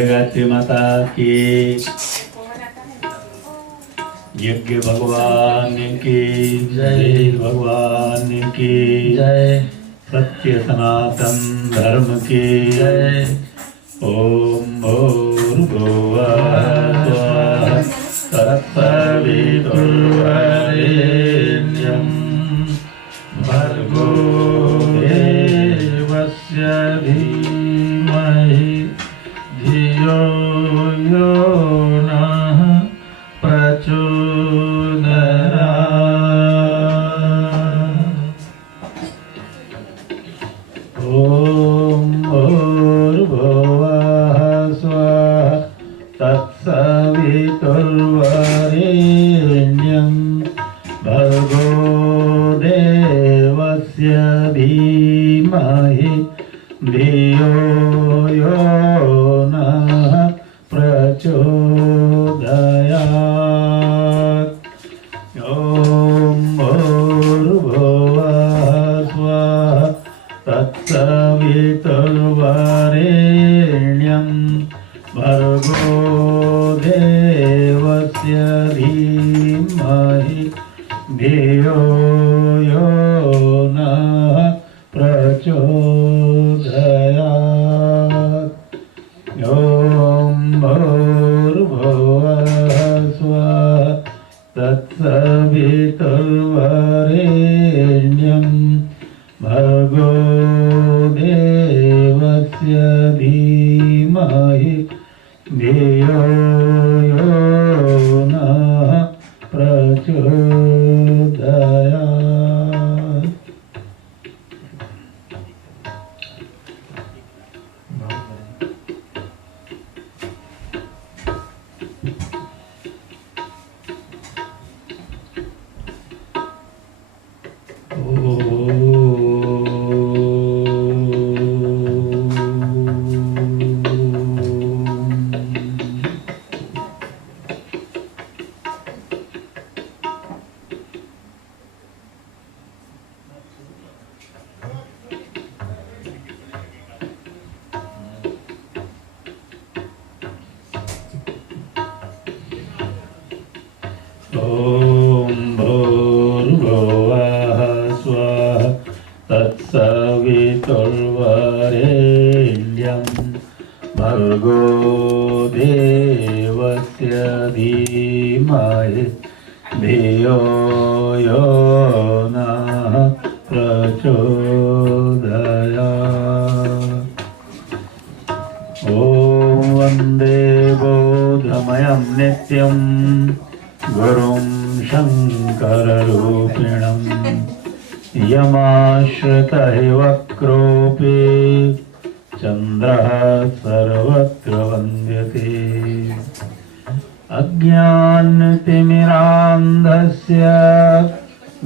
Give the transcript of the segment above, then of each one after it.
गायत्री माता की, यज्ञ भगवान की जय, भगवान की जय, सत्य सनातन धर्म की जय। ओम भूर्भुवः स्वः तत्सवितुर्वरेण्यं भर्गो देवस्य धीमहि धियो यो नः प्रचोदयात्। ओम भूर्भुवः स्वः तत्सवितुर्वरेण्यं भर्गो देवस्य धीमहि धियो यो नः प्रचोदयात्। ओम भूर्भुवः स्वः तत्सवितुर्वरेण्यं भर्गो देवस्य धीमहि धियो यो नः प्रचोदयात्। ओम भूर्भुवः स्वः तत्सवितुर्वरेण्यं भर्गो देवस्य धीमहि धियो यो नः प्रचोदयात्। ओम भूर्भुवः स्वः तत्सवितुर्वरेण्यं भर्गो देवस्य धीमहि धियो यो नः प्रचोदयात्। ओम वन्दे बोधमयं नित्यं गुरुं शङ्कररूपिणं यमाश्रितः वक्रोऽपि चन्द्रः सर्वत्र वन्द्यते। अज्ञानतिमिरान्धस्य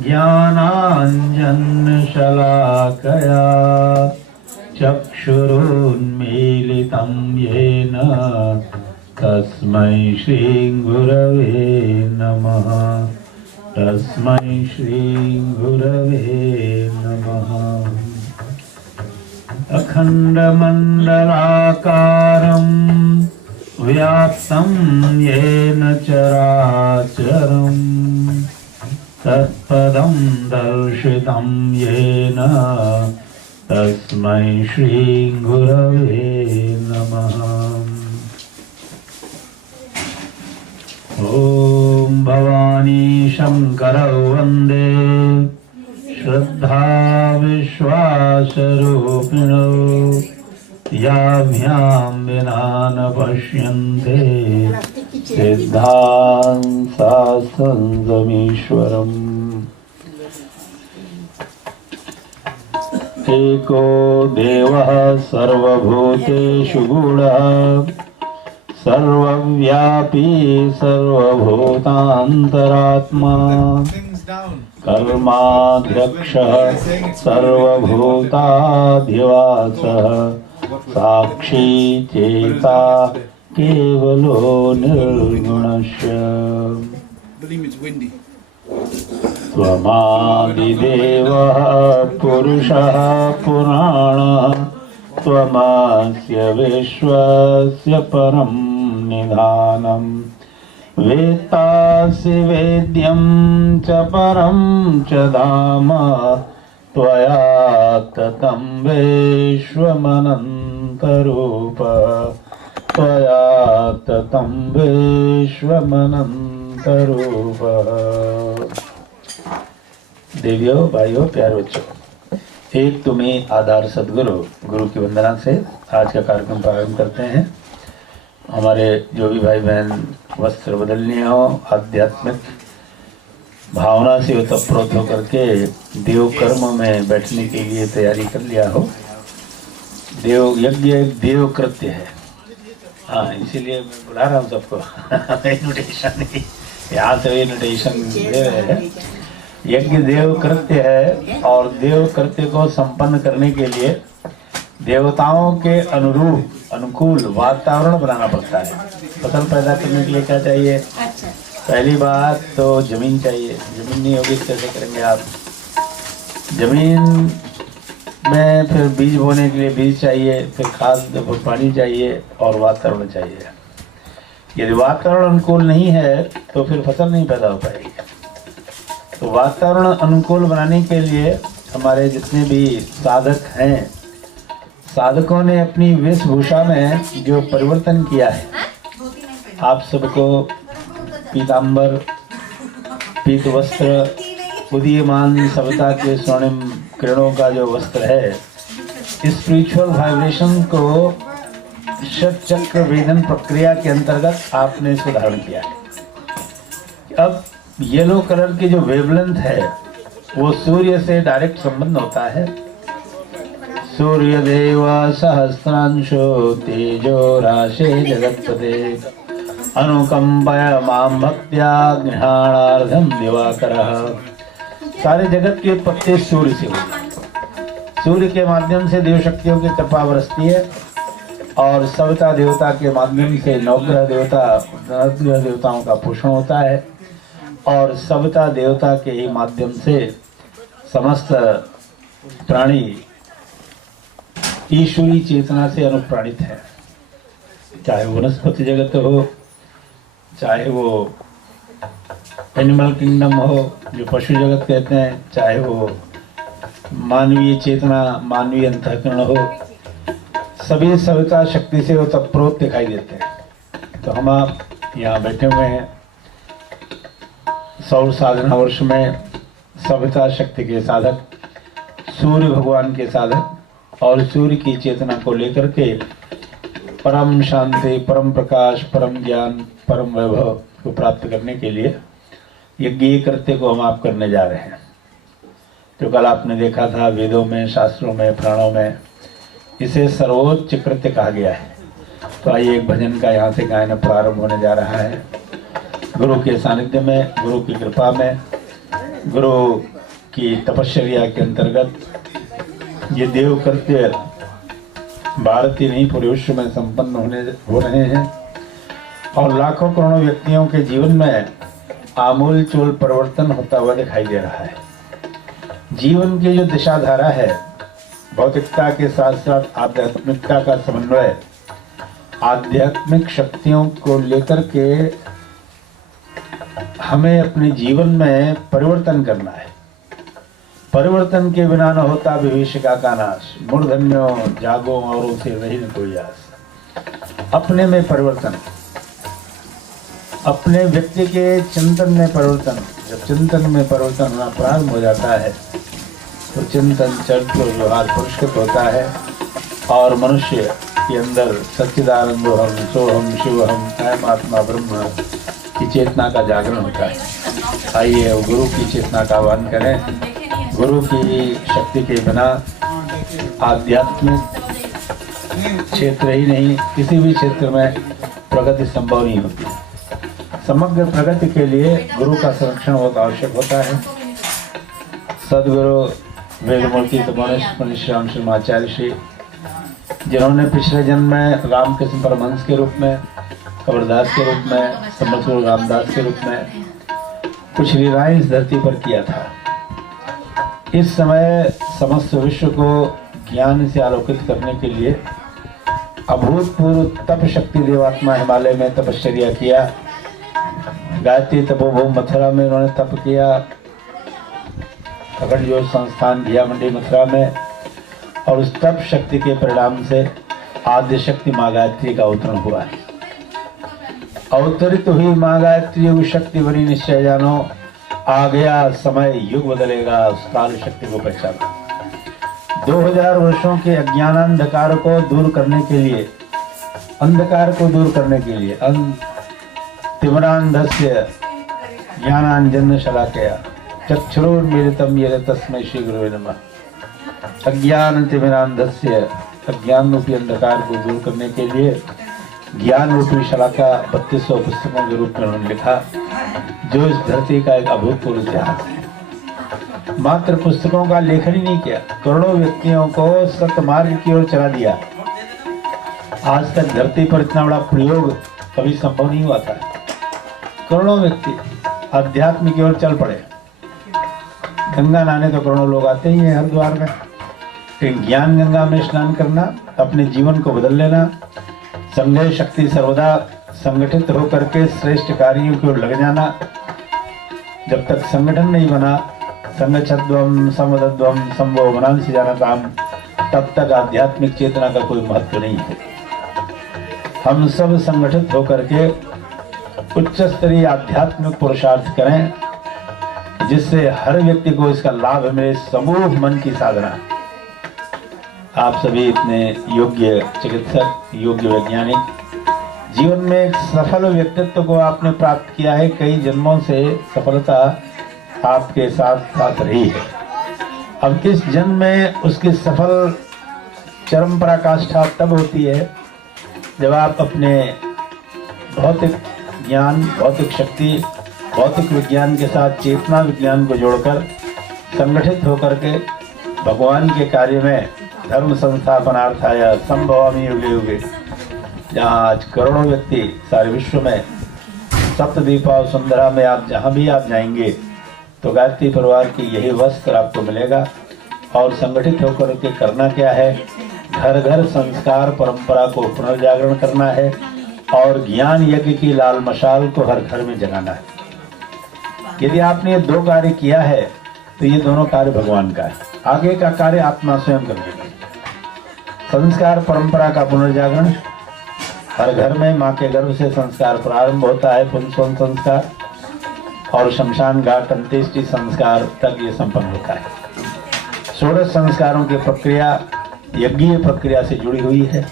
ज्ञानाञ्जनशलाकया चक्षुरुन्मीलितं येन तस्मै श्री गुरवे नमः। तस्मै श्री गुरवे नमः। अखण्डमण्डलाकारं व्याप्तं येन चराचरं तत्पदं दर्शितं येन तस्मै श्री गुरवे नमः। ओम भवानी शंकरौ वन्दे श्रद्धा विश्वासरूपिणौ याभ्यां विना न पश्यन्ते सिद्धां शास्त्रं एको देवः सर्वभूतेषु गूढः सर्वव्यापी सर्वभूतान्तरात्मा कर्माध्यक्षः सर्वभूताधिवासः साक्षी चेता केवलो निर्गुणस्य त्वमादिदेवः पुरुषः पुराणः त्वमस्य विश्वस्य परं निधानम् वेत्तासि वेद्यं च परं च धाम त्वया ततं विश्वमनन्तरूप त्वया ततं विश्वमनन्तरूप। देवियों भाइयों प्यारे बच्चों, एक तुम्हें आधार सदगुरु गुरु की वंदना से आज का कार्यक्रम प्रारंभ करते हैं। हमारे जो भी भाई बहन वस्त्र बदलने हो, आध्यात्मिक भावना से ओतप्रोत होकर के देव कर्म में बैठने के लिए तैयारी कर लिया हो। देव यज्ञ एक देव कृत्य है। हाँ, इसीलिए मैं बुला रहा हूँ सबको इन्विटेशन यहाँ से इन्विटेशन दे रहे हैं। यज्ञ देव कृत्य है और देव कृत्य को संपन्न करने के लिए देवताओं के अनुरूप अनुकूल वातावरण बनाना पड़ता है। फसल पैदा करने के लिए क्या चाहिए? पहली बात तो जमीन चाहिए। जमीन नहीं होगी तो कैसे करेंगे आप? जमीन में फिर बीज बोने के लिए बीज चाहिए, फिर खाद पानी चाहिए और वातावरण चाहिए। यदि वातावरण अनुकूल नहीं है तो फिर फसल नहीं पैदा हो पाएगी। तो वातावरण अनुकूल बनाने के लिए हमारे जितने भी साधक हैं, साधकों ने अपनी वेशभूषा में जो परिवर्तन किया है, आप सबको पीतांबर, पीत वस्त्र, उदीयमान सविता के स्वर्णिम किरणों का जो वस्त्र है, स्पिरिचुअल वाइब्रेशन को षटचक्र वेदन प्रक्रिया के अंतर्गत आपने इसको धारण किया है। अब येलो कलर की जो वेवलेंथ है वो सूर्य से डायरेक्ट संबंध होता है। सूर्य देव सहस्रांशो तेजो राशे जगत्पते अनुकंपय मां भक्त्या गृहाणार्धम दिवाकरः। सारे जगत की उत्पत्ति सूर्य से हुई। सूर्य के माध्यम से देव शक्तियों की कृपा बरसती है और सविता देवता के माध्यम से नवग्रह देवताओं का पोषण होता है और सविता देवता के ही माध्यम से समस्त प्राणी ईश्वरी चेतना से अनुप्राणित है। चाहे वो वनस्पति जगत हो, चाहे वो एनिमल किंगडम हो जो पशु जगत कहते हैं, चाहे वो मानवीय चेतना, मानवीय अंतःकरण हो, सभी सविता शक्ति से ओतप्रोत दिखाई देते हैं। तो हम आप यहाँ बैठे हुए हैं सौर साधना वर्ष में सविता शक्ति के साधक, सूर्य भगवान के साधक और सूर्य की चेतना को लेकर के परम शांति, परम प्रकाश, परम ज्ञान, परम वैभव को प्राप्त करने के लिए यज्ञ कृत्य को हम आप करने जा रहे हैं। तो कल आपने देखा था वेदों में, शास्त्रों में, पुराणों में इसे सर्वोच्च कृत्य कहा गया है। तो आइए एक भजन का यहाँ से गायन प्रारंभ होने जा रहा है। गुरु के सानिध्य में, गुरु की कृपा में, गुरु की तपश्चर्या के अंतर्गत ये देव कृत्य भारत ही नहीं पूरे विश्व में संपन्न हो रहे हैं और लाखों करोड़ों व्यक्तियों के जीवन में आमूल चूल परिवर्तन होता हुआ दिखाई दे रहा है। जीवन की जो दिशा धारा है, भौतिकता के साथ साथ आध्यात्मिकता का समन्वय, आध्यात्मिक शक्तियों को लेकर के हमें अपने जीवन में परिवर्तन करना है। परिवर्तन के बिना न होता विभीषिका का नाश, मूर्धन्यो जागो और उसे रही न कोई आस। अपने में परिवर्तन, अपने व्यक्ति के चिंतन में परिवर्तन। जब चिंतन में परिवर्तन होना प्रारंभ हो जाता है तो चिंतन चरित्र व्यवहार पुरस्कृत होता है और मनुष्य के अंदर सच्चिदानंदोहम सोहम शिवहम अयम आत्मा ब्रह्म की चेतना का जागरण होता है। आइए गुरु की चेतना का आह्वान करें गुरु की शक्ति के बिना आध्यात्मिक क्षेत्र ही नहीं, किसी भी क्षेत्र में प्रगति संभव नहीं होती। समग्र प्रगति के लिए गुरु का संरक्षण बहुत आवश्यक होता है। सदगुरु वेदमूर्ति तपोनिष्ठ श्री राम शर्माचार्य श्री, जिन्होंने पिछले जन्म में रामकृष्ण परमहंस के रूप में, कबीरदास के रूप में, समर्थगुरु रामदास के रूप में कुछ लीलाएं इस धरती पर किया था। इस समय समस्त विश्व को ज्ञान से आलोकित करने के लिए अभूतपूर्व तप शक्ति देवात्मा हिमालय में तपश्चर्या किया। गायत्री तपोभूमि मथुरा में उन्होंने तप किया। अखंड योग संस्थान घिया मंडी मथुरा में, और उस तप शक्ति के परिणाम से आद्य शक्ति माँ गायत्री का अवतरण हुआ है। अवतरित हुई माँ गायत्री युग शक्ति बनी निश्चय जानो, आ गया समय युग बदलेगा, उस काल शक्ति को पहचाना। 2000 वर्षों के अज्ञानांधकार को दूर करने के लिए, अंधकार को दूर करने के लिए, तिमिरांधस्य ज्ञानांजन शलाकया चक्षुरुन्मीलितं येन तस्मै श्री गुरुवे नमः। अज्ञान तिमिरांधस्य, अज्ञान रूपी अंधकार को दूर करने के लिए ज्ञान रूपी शलाका 3200 पुस्तकों के रूप में उन्होंने लिखा, जो इस धरती का एक अभूतपूर्व इतिहास है। मात्र पुस्तकों का लेखन ही नहीं किया, करोड़ों व्यक्तियों को सतमार्ग की ओर चला दिया। आज तक धरती पर इतना बड़ा प्रयोग कभी संभव नहीं हुआ था। करोड़ों व्यक्ति अध्यात्म की ओर चल पड़े। गंगा नहाने तो करोड़ों लोग आते ही हैं हरिद्वार में, लेकिन ज्ञान गंगा में स्नान करना, अपने जीवन को बदल लेना, संघ शक्ति सर्वदा संगठित होकर के श्रेष्ठ कार्यों की ओर लग जाना। जब तक संगठन नहीं बना, संगच्छध्वम समदध्वम संभव बनान से जाना काम, तब तक आध्यात्मिक चेतना का कोई महत्व नहीं है। हम सब संगठित होकर के उच्च स्तरीय आध्यात्मिक पुरुषार्थ करें, जिससे हर व्यक्ति को इसका लाभ मिले। समूह मन की साधना। आप सभी इतने योग्य चिकित्सक, योग्य वैज्ञानिक, जीवन में एक सफल व्यक्तित्व को आपने प्राप्त किया है। कई जन्मों से सफलता आपके साथ साथ रही है। अब इस जन्म में उसकी सफल चरम पराकाष्ठा तब होती है जब आप अपने भौतिक ज्ञान, भौतिक शक्ति, भौतिक विज्ञान के साथ चेतना विज्ञान को जोड़कर संगठित होकर के भगवान के कार्य में धर्म संस्थापनार्थाय संभवामि युगे युगे, जहाँ आज करोड़ों व्यक्ति सारे विश्व में सप्तद्वीपा सुंदरा में आप जहाँ भी आप जाएंगे तो गायत्री परिवार की यही वस्त्र आपको मिलेगा। और संगठित होकर के करना क्या है, घर घर संस्कार परंपरा को पुनर्जागरण करना है और ज्ञान यज्ञ की लाल मशाल को हर घर में जगाना है। यदि आपने ये दो कार्य किया है तो ये दोनों कार्य भगवान का है, आगे का कार्य आत्मा स्वयं कर देगी। संस्कार परंपरा का पुनर्जागरण, हर घर में माँ के गर्भ से संस्कार प्रारंभ होता है, पुंसवन संस्कार, और शमशान घाट अंत्येष्टि संस्कार तक ये संपन्न होता है। 16 संस्कारों की प्रक्रिया यज्ञीय प्रक्रिया से जुड़ी हुई है।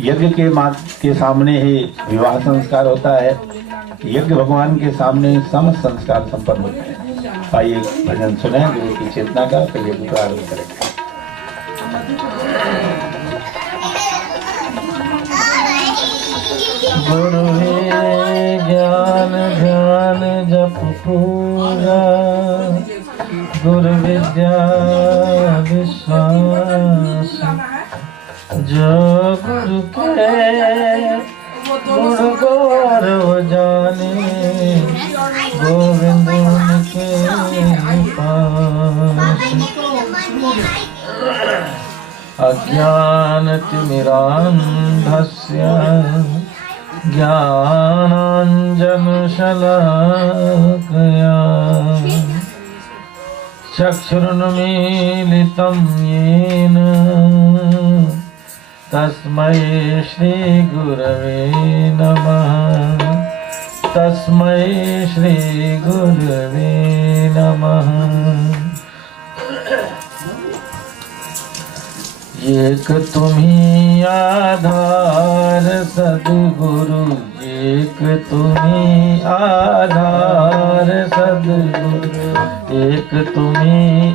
यज्ञ के सामने ही विवाह संस्कार होता है, यज्ञ भगवान के सामने समस्त संस्कार संपन्न होते हैं। आइए भजन सुने गुरु की चेतना का, फिर यज्ञ प्रारंभ करेंगे। गुरु ज्ञान ध्यान जप पूजा, गुरु विद्या विश्वास, जो गुरु के गुरु गौरव जाने, गोविंद उनके पास। अज्ञान तिमिरान्धस्य ज्ञानाञ्जन शलाकया चक्षुरुन्मीलितं येन तस्मै श्री गुरवे नमः। तस्मै श्री गुरवे नमः। एक तुम्ही आधार सद्गुरु, एक तुम्ही आधार सद्गुरु, एक तुम्ही